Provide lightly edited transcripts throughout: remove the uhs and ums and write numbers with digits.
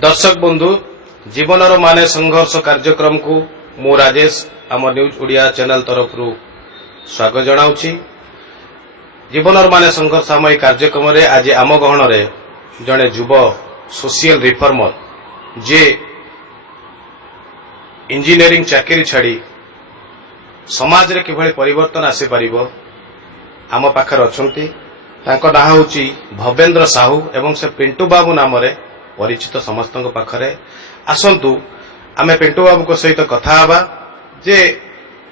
दर्शक बंधु जीवनर माने संघर्ष कार्यक्रम को मु राजेश आम न्यूज ओडिया चैनल तरफ स्वागत जनाऊँगी। जीवनर माने संघर्ष आम कार्यक्रम रे आज आम गहन रे जड़े युव सोशल रिफॉर्मर जे इंजीनियरिंग चाकरी छाड़ी समाज रे किभली परिवर्तन आसी परिबो आम पाखर अछंती। तांको नाम होची भवेंद्र साहू एवं से पिंटू बाबू नाम रे परिचित समस्त पाखरे। आसंतु आमे पिंटू बाबू को सहित कथा हवा जे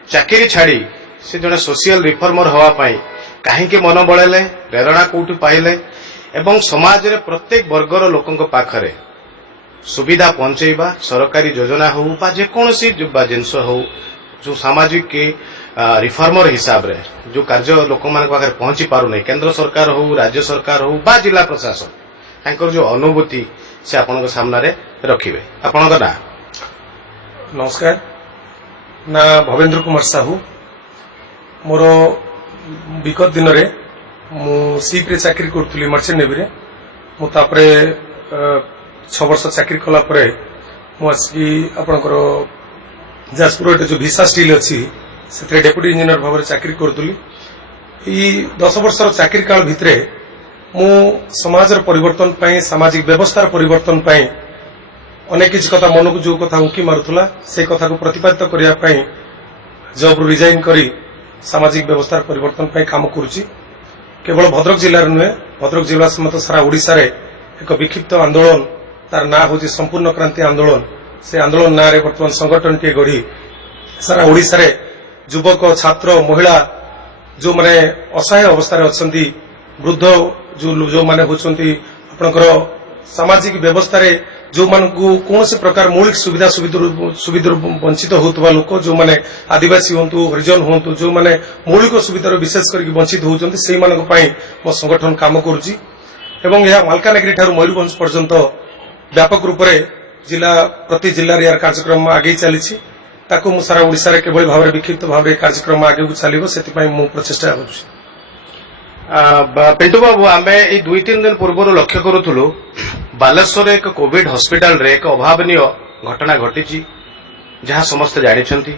चाकरी छाड़ी से जड़े सोशल रिफॉर्मर हवा पाई काहेकि मन बळेले प्रेरणा कोठी पाइले एवं समाज रे प्रत्येक वर्गर लोकंक पाखरे सुविधा पहुंचेबा सरकारी योजना हो बा जेकोसी जिनस हो जो सामाजिक रिफॉर्मर हिसाब रे जो कार्य लोक मान पाखे पहुंची पारु नहीं केंद्र सरकार हो राज्य सरकार हो बा जिला प्रशासन तांकर जो अनुभूति से आपन सामने रे रखिबे। आपन ना नमस्कार ना भवेंद्र कुमार साहू मोर विगत दिन रे मु सीप रे चाकरी करथुली मर्चेंट नेवी रे मु तापरे 6 वर्ष चाकरी कला परे मु आसी आपनकर जाजपुर जो भिसा स्टील अच्छी से डेप्यूटी इंजीनियर भाव में चाकरी करुली। 10 वर्ष चाकरी काल भितरे मु समाज परिवर्तन पाई सामाजिक व्यवस्थार परिवर्तन पाई अनेक किसी कथा मन को जो कथा उंकी मारुला से कथा को प्रतिपादित करने जॉब रु रिजाइन करी सामाजिक व्यवस्थार परिवर्तन पाई काम करुची। केवल भद्रक जिले नुहे भद्रक जिला समेत सारा ओडिशा रे एक विक्षिप्त आंदोलन तार ना हूँ संपूर्ण क्रांति आंदोलन से आंदोलन ना रे वर्तमान संगठन टी गढ़ी सारा ओडिशा रे युवक छात्र महिला जो माने असहाय अवस्था रे अछंती वृद्ध जो माने होचंती आपनकर सामाजिक व्यवस्था रे जो मान को कौन प्रकार मौलिक सुविधा वंचित होतबा लोक जो माने आदिवासी होंतु हरिजन होंतु जो माने मौलिक सुविधा विशेष करके वंचित होचंती सेही मानक पई मो संगठन काम करूची एवं यह मालकानगिरी ठारू मयूरभंज पर्यंत व्यापक रूप से जिला प्रति जिले यार कार्यक्रम आगे चली सारा ओडिशा रे केवल भाव विक्षिप्त भाव कार्यक्रम आगे चलो से प्रचेषा करुँ। पिंटू बाबू आम ये 2-3 दिन पूर्व लक्ष्य करूँ बालेश्वर एक कोविड हॉस्पिटल रे एक अभावनीय घटना घटी जहाँ समस्त जानते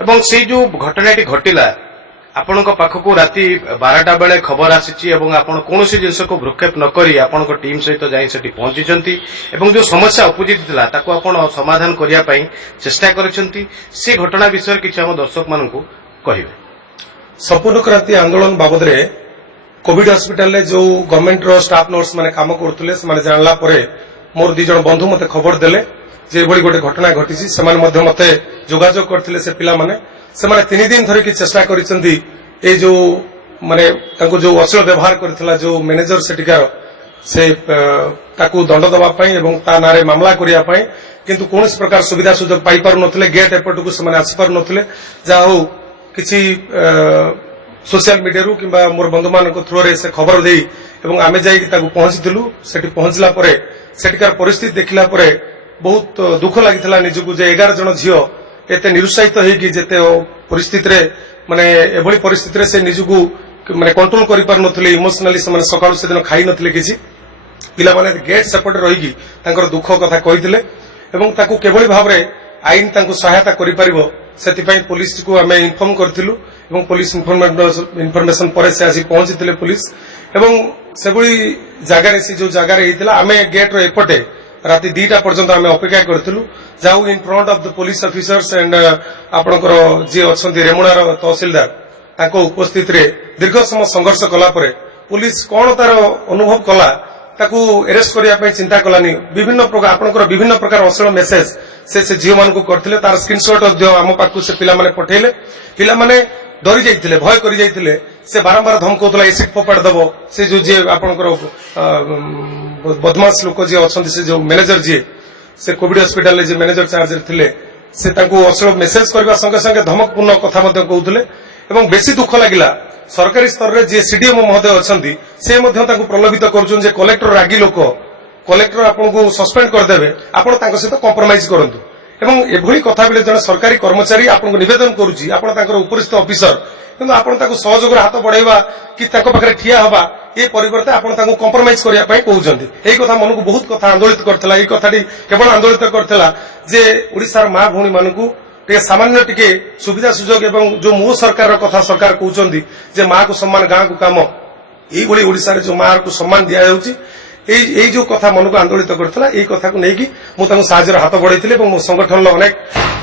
एवं से जो घटनाटी घटिला आपण पाखक राति 12टा बेले खबर आसी आपण कौन जिनस को भ्रुक्षेप नक आपण टीम सहित जाई पहुंची एवं जो समस्या उपजित था ताको आपण समाधान करने चेष्टा करछंती से घटना विषय किसी आम दर्शक मान कहे। संपूर्ण क्रांति आंदोलन बाबद रे कोविड हॉस्पिटल रे जो गवर्नमेंट रो स्टाफ नर्स माने काम करथुले से जानला परे मोर 2 जण बंधु मते खबर देले जे बड़ी गोटे घटना घटी से मते जोगाजोग करथिले से पिला माने से 3 दिन धरिकी चेष्टा करिसेंती ए जो माने ताको जो अश्लील व्यवहार करथिला जो मैनेजर सेटिकार से ताको दंड दबा पई एवं ता नारे मामला करिया पई किंतु कोन प्रकार सुविधा सुजोग पाई पारु नथिले गेट एपट को से आसी पारु नथिले जा हो किछि सोशल मीडिया रु किंबा मोर बंधु मान थ्रू रे से खबर देई एवं आमे जाई ताको पहुंचथिलु सेठी पहुंचला परे सेटिकार परिस्थिति देखिला परे बहुत दुख लागिथला निजकु जे 11 जण झियो एते निरुत्साहित होई जेते परिस्थिति रे माने एभली परिस्थिति रे से निजकु माने कंट्रोल करि पार नथिले इमोशनली से माने सकाळ से दिन खाई नथिले किछि पिला माने गेट सपोर्ट रहिगी तांकर दुख कथा कहिथिले एवं ताकू केवली भाव रे आईन तांको सहायता करि परिबो सेति पई पुलिस को हमें इन्फॉर्म करथिलु एवं पुलिस इनफॉरमेशन पर से आसी पहुंचीथिले पुलिस एवं सेबुली जगह रे से जो जगह रे हितला हमें गेट रो एपटे राति 2टा पर्यंत आम अपेक्षा करूँ जाऊ in front of the police officers and आपणकर जी अच्छा रेमुणार तहसिलदार ताको उपस्थित रे दीर्घ समय संघर्ष कला परे पुलिस कौन तार अनुभव कला ताकू अरेस्ट करने चिंता कलानी विभिन्न प्रकार अश्लील मेसेज से झील मान करते तार स्क्रीनशॉट आम पाक से पिला माने पठेले पिला माने डरी जाइए भय कर जाइए से बारंबार धमकाउला एसिड फोपाड़ दब से जो जी आपणकर बदमाश लोक जी अच्छा से जो मैनेजर जी से कोविड हॉस्पिटल जे मैनेजर चार्ज थे से अश्लील मेसेज करने संगे संगे धमकपूर्ण कथा कहते एवं बेसी दुख लगिला सरकारी स्तर में जी सीडीएम महोदय अच्छा से प्रलोभित कर कलेक्टर रागी लोक कलेक्टर आपको सस्पेंड करदे आप सहित कंप्रोमाइज करूँ एवं एभली कथा बेले जन सरकारी कर्मचारी आपको निवेदन करुच्ची उपरिस्थ ऑफिसर କିନ୍ତୁ ଆପଣ ତାକୁ ସହଯୋଗର ହାତ ବଢାଇବା କି ତାଙ୍କ ପାଖରେ ଠିଆ ହେବା ଏ ପରିବର୍ତ୍ତେ ଆପଣ ତାଙ୍କୁ କମ୍ପ୍ରମାଇଜ କରିବା ପାଇଁ କହୁଛନ୍ତି। ଏଇ କଥା ମନକୁ ବହୁତ କଥା ଆନ୍ଦୋଳିତ କରିଥିଲା। ଏଇ କଥାଟି କେବଳ ଆନ୍ଦୋଳିତ କରିଥିଲା ଯେ ଓଡ଼ିଶାର ମା ଭଉଣୀ ମାନଙ୍କୁ ଟିକେ ସାମାନ୍ୟ ଟିକେ ସୁବିଧା ସୁଯୋଗ ଏବଂ ଯୋଉ ମୋ ସରକାରର କଥା ସରକାର କହୁଛନ୍ତି ଯେ ମାକୁ ସମ୍ମାନ ଗାଁକୁ କାମ, এইভাবে ওড়িশার যে মাকে সম্মান দিয়া যাচ্ছে এই যে কথা মনকু আন্দোলিত করেছিল এই কথাকে নেই মু তাকে সাহায্যের হাত বড়াইলি এবং মো সংগঠনের অনেক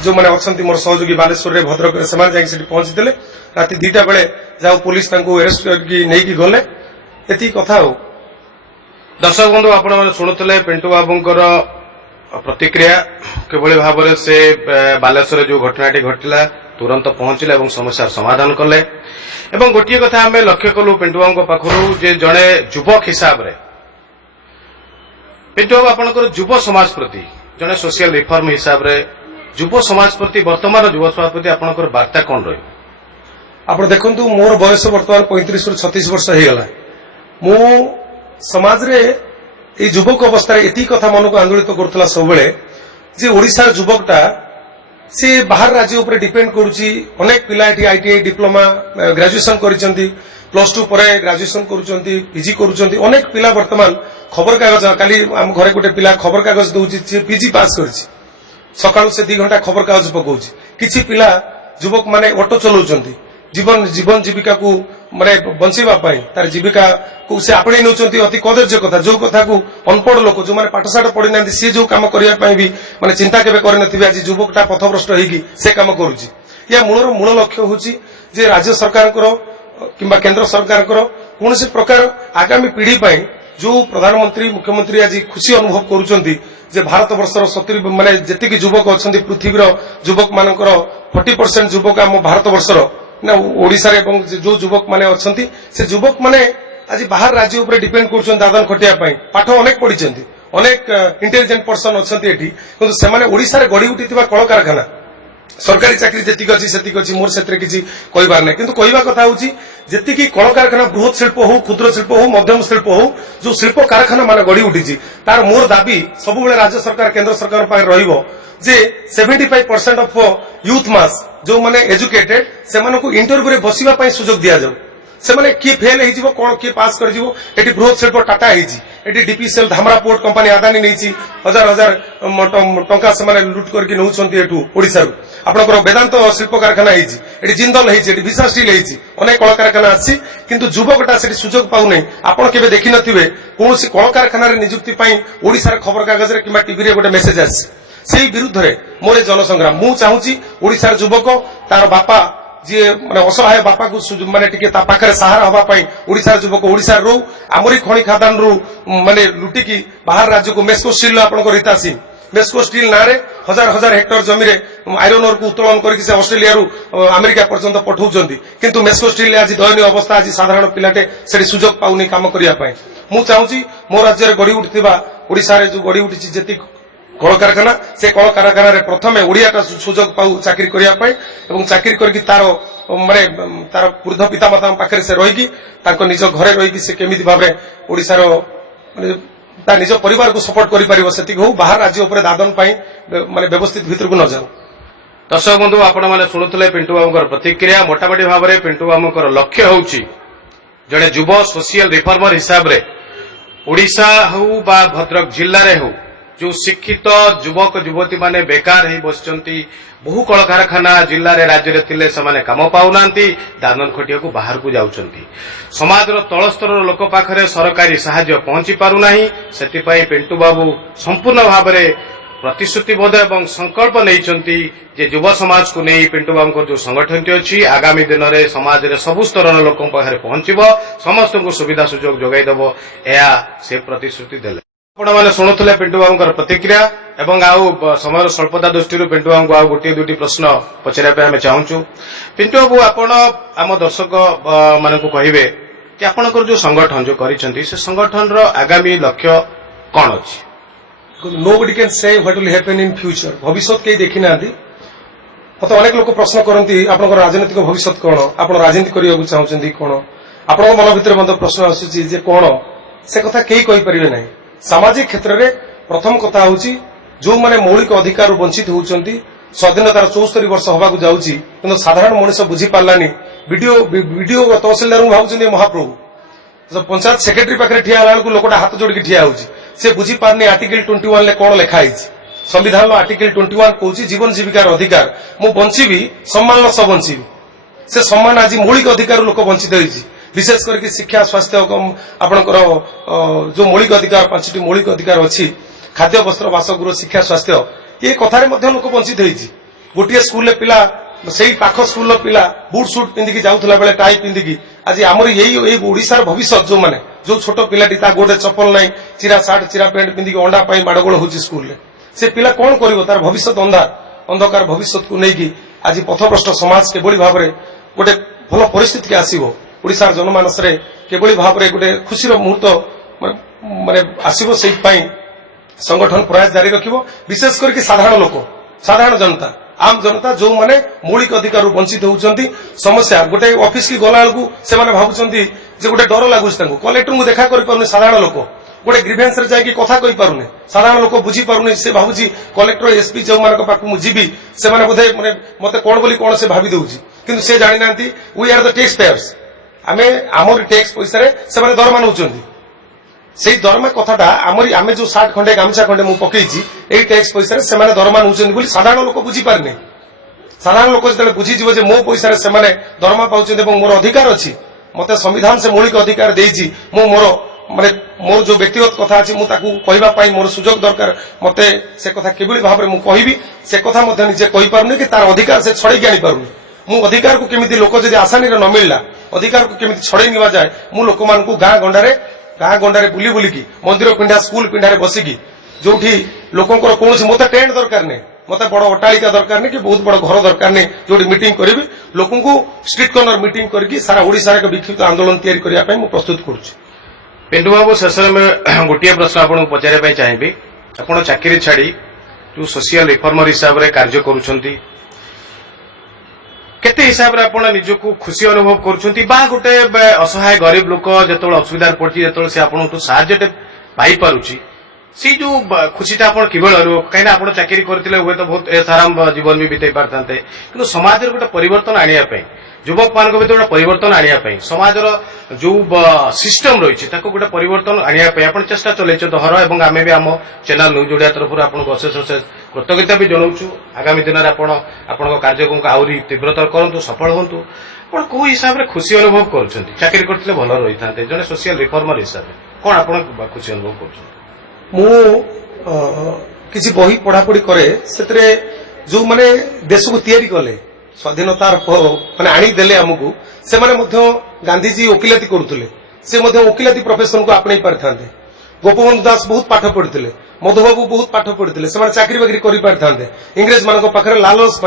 যে অনেক মোর সহযোগী বালেশ্বরের ভদ্রকরে সে যাই সেটি পৌঁছিলে রাতে 2টা বেড়ে যাও পুলিশ তাকে আরেস্ট করি নেই গলে এত কথা। দর্শক বন্ধু আপনার শুণুলে পিন্টু বাবুঙ্কর প্রতিক্রিয়া কিভাবে ভাবে সে বালেশ্বরে যে ঘটনাটি ঘটিলা তুরন্ত পৌঁছলে এবং সমস্যার সমাধান কলে এবং গোটিয়ে কথা আমি লক্ষ্য কলু পিন্টু বাবুঙ্ক পাখরু যে জনে যুবক হিসাবে পিন্টু বাবু আপনার যুব সমাজ প্রতি জনে সোশিয়াল রিফর্ম হিসাবে যুব সমাজ প্রতি বর্তমান যুব সমাজ প্রতি আপনার বার্তা কোন রহব? আপনার দেখুন মোর বয়স বর্তমান 35 ରୁ 36 ବର୍ଷ ହେଇଗଲା। ମୁଁ ସମାଜରେ এই যুবক অবস্থায় এত কথা মনকু আন্দোলিত করুলা সবুলে যে ওড়িশার যুবকটা সে বাহার রাজ্য উপরে ডিপেন্ড করুছি। অনেক পিলা এটি আইটিআই ডিপ্লোমা গ্রাজুয়েশন করেছেন, +2 পরে গ্রাজুয়েশন করছেন, পিজি করছেন। অনেক পিলা বর্তমান খবর কাগজ কালি আম ঘরে গোটে পিলা খবর কাগজ দৌছি সে পিজি পাস করেছি, সকাল সে 2 ঘন্টা খবর কাগজ পকাউছি। কিছু পিলা যুবক মানে অটো চলাউছেন জীবন জীবিকা কু মানে বঞ্চাইবা পাই তার জীবিকা কু সে আপনাই নেউଛନ୍ତି অতি কদর্য কথা যে কথা কু অনপড় লোক যে মানে পাঠশাঠ পড়ি না সে যে কাম করিয়া পাই বি মানে চিন্তা কেবে করে নথিবে আজ যুবকটা পথভ্রষ্ট হইকি সে কাম করুছি। ইয়া মূল লক্ষ্য হচ্ছে যে রাজ্য সরকারଙ୍କର কিংবা কেন্দ্র সরকারଙ୍କର কৌশি প্রকার আগামী পিঢ়ি পাই যে প্রধানমন্ত্রী মুখ্যমন্ত্রী আজ খুশি অনুভব করছেন যে ভারতবর্ষর 70 মানে যেতিকি যুবক অনেক পৃথিবীর যুবক মানଙ୍କର 40% যুবক আম ভারতবর্ষর না ওড়িশার এবং যে যুবক মানে অনেক সে যুবক মানে আজ বাহার রাজ্য উপরে ডিপেন্ড করছেন দাদন খটিয়া পাই, পাঠ অনেক পড়িছেন, অনেক ইন্টেলিজেন্ট পর্সন অনেক এটি কিন্তু সেমানে ওড়িশার গড়ি উঠিଥିବା কলকারখানা সরকারি চাকরি যেতিকি অছি সেতিকি অছি মোর সেতরে কিছু কইবার নাই। কিন্তু কইবা কথা হচ্ছে যেতিকি কলকারখানা বৃহৎ শিল্প হোক ক্ষুদ্র শিল্প হোক মধ্যম শিল্প হোক যে শিল্প কারখানা মানে গড়ি উঠিছি তার মোর দাবি সবুলে রাজ্য সরকার কেন্দ্র সরকার পাখে রহিব যে 75% অফ यूथ मास जो माने एजुकेटेड से मानको इंटरव्यू रे बसिबा पई सुजोग दिया जाऊ। से माने की फेल हेइ जिवो कोन की पास कर जिवो। एटी बृहत शिल्प टाटा हेइजी, एटी DPCL Dhamra port company Adani नेइची हजार हजार टंका से माने लूट करके नउछंती एटू ओडिसा रु। आपनकर वेदांत शिल्प कारखाना हेइजी, एटी जिंदल हेइजी, एटी विशा स्टील हेइजी, अनेक कल कारखाना आछि किंतु युवकटा सेठी सुजोग पाउ नै। आपण केबे देखि नथिबे कोनोसी कल कारखाना रे नियुक्ति पई ओडिसा खबर कागज रे किबा टीवी रे गोटे मेसेज आछि। সেই বিরুদ্ধে মোরে জনসংগ্রাম মু চাহুছি ওড়িশার যুবক তার বাপা যে মানে অসহায় বাপাকে মানে টিকে তা পাখে সাহারা হওয়া পাই ওড়িশার যুবক ওড়িশার রু আমরি খনি খাদান রু মানে লুটিকি বাহার রাজ্যকু মেসকো স্টিল আপনার হিতাসী মেসকো স্টিল নাঁরে হাজার হাজার হেক্টর জমিরে আইরন ওর কু উত্তোলন করি সে অস্ট্রেলিয়া রু আমেরিকা পর্যন্ত পঠাউছেন কিন্তু মেসকো স্টিল আজ দয়নীয় অবস্থা আজ সাধারণ পিলাটে সেটি সুযোগ পাউনি কাম করিয়া পাই। মু চাহুছি মো রাজ্যের গড়ি উঠিଥିବା ওড়িশারে যে গড়ি উঠিছি যেতি কলকারখানা সে কলকারখানার প্রথমে ওড়িয়াটা সুযোগ পাউ চাকরি করিয়া পাই এবং চাকরি করি তার মানে তার বৃদ্ধ পিতামাতা পাখে সে রহিকি তাଙ୍କ নিজ ঘরে রহিকি সে কেমিতি ভাবে ওড়িশার মানে তা নিজ পরিবারକୁ সপোর্ট করি পারিব সেতিক হউ বাহার রাজ্য উপরে দাদন পাই মানে ব্যবস্থিত ভিতরକୁ ন যাও। দর্শক বন্ধু আপন মানে শুণুলে পিন্টু বাবুঙ্কর প্রতিক্রিয়া মোটামোটি ভাবে পিন্টু বাবুঙ্কর লক্ষ্য হচ্ছে জনে যুব সোশিয়াল রিফর্মর হিসাবে ওড়িশা হউ বা ভদ্রক জিল্লারে হউ जो शिक्षित युवक युवती माने बेकार ही बसचंती बहु कलकारखाना जिल्ला रे राज्य रे तिले समाने काम पाउनांती दादन खटिया को बाहर को जाउचंती समाजर तळ स्तर लोक पाखरे सरकारी सहाय्य पहुंची पारु नाही। सेति पई पिंटू बाबू संपूर्ण भाबरे प्रतिश्रुतिबद्ध एवं संकल्प नैचंती जे युव समाज को नहीं पिंटू बाबू जो संगठनटी अछि आगामी दिन रे समाज रे सबु स्तर लोक पाखरे पहुंचीबो समस्त को सुविधा सुजोग जोगाई देबो एया से प्रतिश्रुति देले। आपण माने शुणुले पिंटू बाबूंकर प्रतिक्रिया एवं आउ समय स्वल्पता दृष्टि पिंटू बाबू आउ गोटे दुटी प्रश्न पचारे आम चाहूँ। पिंटू बाबू आपण आम दर्शक मान कहे कि आपंकर जो संगठन जो करिसेंती से संगठन रो आगामी लक्ष्य कौन अछि? Nobody can say what will happen in future. भविष्य के देखि नांती मत अनेक लोक प्रश्न करती आपनकर राजनीतिक भविष्य कौन, आप राजनीति करने चाहते कौन, आप मन भर मत प्रश्न आसूची जे कौन से कथा कई कहि परिबे नहीं। सामाजिक क्षेत्र में प्रथम कथा होची जो माने मौलिक अधिकार वंचित होउचंती स्वाधीनतार 74 वर्ष होबाकू जाउची किंतु साधारण मनुष्य बुझी पारलानी विडीओ तहसिलदार भावुं महाप्रभु पंचायत सेक्रेटरी पाखे ठिया बेलू लोकटा हाथ जोड़ी ठिया होची से बुझी पारनी आर्टिकल 21 ले कौन लिखाई संविधान आर्टिकल 21 कहूँ जीवन जीविकार अधिकार मु बंचीबी सम्मान सह बंचीबी से सम्मान आज मौलिक अधिकार लोक वंचित होती विशेष करके शिक्षा स्वास्थ्य आपणकर जो मौलिक अधिकार 5टी मौलिक अधिकार अच्छी खाद्य वस्त्र बासगृह शिक्षा स्वास्थ्य ये कथार लोक वंचित होती गोटे स्कूल पिला से पाख स्कूल पिला बुट सुट पिंधिकी जाऊला बेले टाई पिंधिकी आज आमर यही ओडिशार भविष्य जो माने जो छोट पिलाटी गोटे चप्पल ना चिरा सार्ट चिरा पैंट पिंधिकी अंडा माड़गोल हो स्कूल से पिला कौन कर तार भविष्य अंधकार भविष्य को लेकिन आज पथभ्रष्ट समाज केभली भाव में गोटे भल परिस्थिति आसो ओडिशार जनमानस केभली भाव में गोटे खुशीर मुहूर्त माने आसो से संगठन प्रयास जारी रखिबो विशेष करके साधारण जनता आम जनता जो माने मौलिक अधिकार वंचित होउचंती समस्या गोटे ऑफिस की गला बेलू से भावुंट जे गोटे डर लगुच कलेक्टर को देखा कर पारुनी साधारण लोक गोटे ग्रीवेंस रे जाके कथा कहि पारुनी साधारण लोक बुझी पारुनी से भावुची कलेक्टर एसपी जो मान पाक मु जीवी से माने बोधे माने मते कोन बोली कोन से भाबी दउची किंतु से जानि नांती we are the tax payers आमे आमर टैक्स पैसा रे से माने दरमा नउचंती से दरमा कथाटा आमे जो 60 खंडे गामछा खंडे मु पकेइची एई टैक्स पैसा रे से माने दरमा नउचंती बोली साधारण लोक बुझी पारने साधारण लोक जते बुझी जीव जे मो पैसा रे से माने दरमा पाउचंती एवं मोर अधिकार अछि मते संविधान से मौलिक अधिकार देइची मु मोर माने मोर जो व्यक्तिगत कथा अछि मु ताकू कहबा पई मोर सुजोग दरकार मते से कथा केबुली भाव रे मु कहिबी से कथा मध्ये निजे कहि पारुनी कि तार अधिकार से छड़े ज्ञानी पारुनी मु अधिकार को केमिति लोक जदि आसानी रे न मिलला अधिकार को केमिति छड़े निवा जाए मु लोक मान को गां गंडारे बुली बुलिकी मंदिर पिंडा स्कूल पिंडारे बसिकी जोठी लोकंकर कोनोसी मते टेंट दरकार नै मते बड़ अट्टालिका दरकार नै कि बहुत बड़ घर दरकार नै जोठी मीटिंग करिवि लोकंकु स्ट्रीट कॉर्नर मीटिंग करके सारा ओडिसा रे विक्षिप्त आंदोलन तैयारी करिया पई मु प्रस्तुत करूछी पिंटू बाबू शेष में गोटे प्रश्न आपको पचारे चाहिए आप चाकरी छाड़ी जो सोशल रिफॉर्मर हिसाब से कार्य करुँच केते हिसाब से आप निजक खुशी अनुभव कर गोटे असहाय गरीब लोक जो असुविधा पड़ी जो से आपको साहय पाई पारुची से जो खुशीटा आप किभली अनुभव कहीं आप चाकरी करते हुए तो बहुत साराम जीवन भी बीतई पारते कि समाज गोटे परिवर्तन आने युवक मान भर गोटे परिवर्तन आने समाजर जो सिस्टम रही गोटे परिवर्तन आने आप चेष्टा चलते हर और आम भी आम चैनल न्यूज ओडिया तरफ आपको अशेष अशेष कृतज्ञता भी जनाऊँ आगामी दिन में आपण कार्यक्रम को आहरी तीव्रतर करूँ सफल हूँ आप कौ हिसाब से खुशी अनुभव कर चाकरी करते भल रही था जड़े सोशल रिफॉर्मर हिसाब से कौन आप खुशी अनुभव कर किसी बही पढ़ापढ़ी करे से जो माने देश को तैयारी कले स्वाधीनतार माने आनीदेले आमको से गांधीजी वकिलाती करुले से वकिलाती प्रोफेशन को आपणे पारिथांते गोपबंधु दास बहुत पाठ पढ़ी मधुबाबू बहुत पाठ पढ़ी से चाकरी बाकरी कर इंग्रेज मान पाखे लालच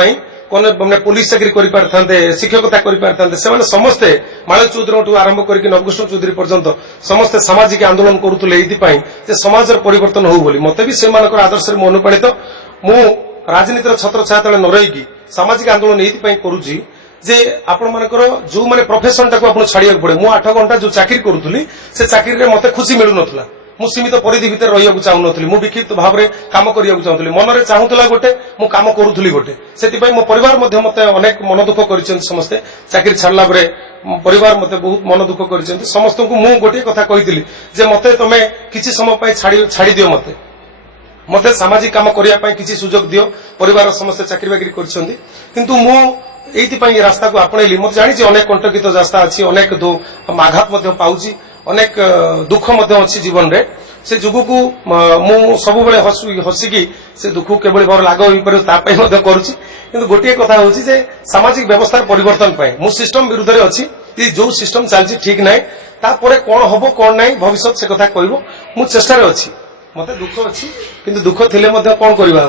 माने पुलिस चाकरी कर शिक्षकता कर समस्ते माल चौधरी आरंभ करके नवकृष्ण चौधरी पर्यंत समस्ते सामाजिक आंदोलन करुले ये समाज परिवर्तन हो बोली मते भी से आदर्श में अनुप्राणित मु राजनीतिर छत्र छाया तले न रही सामाजिक आंदोलन ये करुची जे आपण मानकर जो माने प्रोफेशन टाको आपण छाड़िया पड़े मु 8 घंटा जो चाकरी करुली से चाकरी रे मते खुशी मिलु नथला मु सीमित परिधि भितर रहिया चाहू नथली मु विक्षिप्त भाव में काम करिया चाहूली मनरे चाहूला गोटे मु काम करुली गोटे से मो परिवार मते अनेक मन दुख कर समस्ते चाकरी छाड़ला परे परिवार मते बहुत मन दुख कर समस्त को मु गोटे कथा कही जे मते तमे किछि समय छाड़ी दियो मते सामाजिक काम करने किसी सुजोग दियो परिवार समस्त चाकरी बाकरी किंतु मु ये रास्ता को आपणेली मत जानी अनेक कंटकित रास्ता अच्छी अनेक आघात पाऊँच अनेक दुख अच्छी जीवन रे से जुग को मु सब हसिकी से दुख केवल भाव लाग हो पारे करुँच गोटे कथा हूँ सामाजिक व्यवस्था परिवर्तन मु सिस्टम विरुद्ध में अच्छी जो सिस्टम चलती ठीक ना तापर कौन हम कौन ना भविष्य से कथा कह मु चेष्टा अच्छी मते दुख अच्छी किंतु दुख थिले मध्य कौन करबा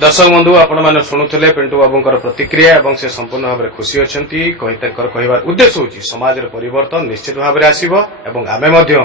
दर्शक बंधु आपण माने शुणुले पिंटू बाबूंकर प्रतिक्रिया एवं से संपूर्ण भाव में खुशी अच्छा कहबार उद्देश्य होची समाज परिवर्तन निश्चित भाव में आसीबो एवं आमे मध्य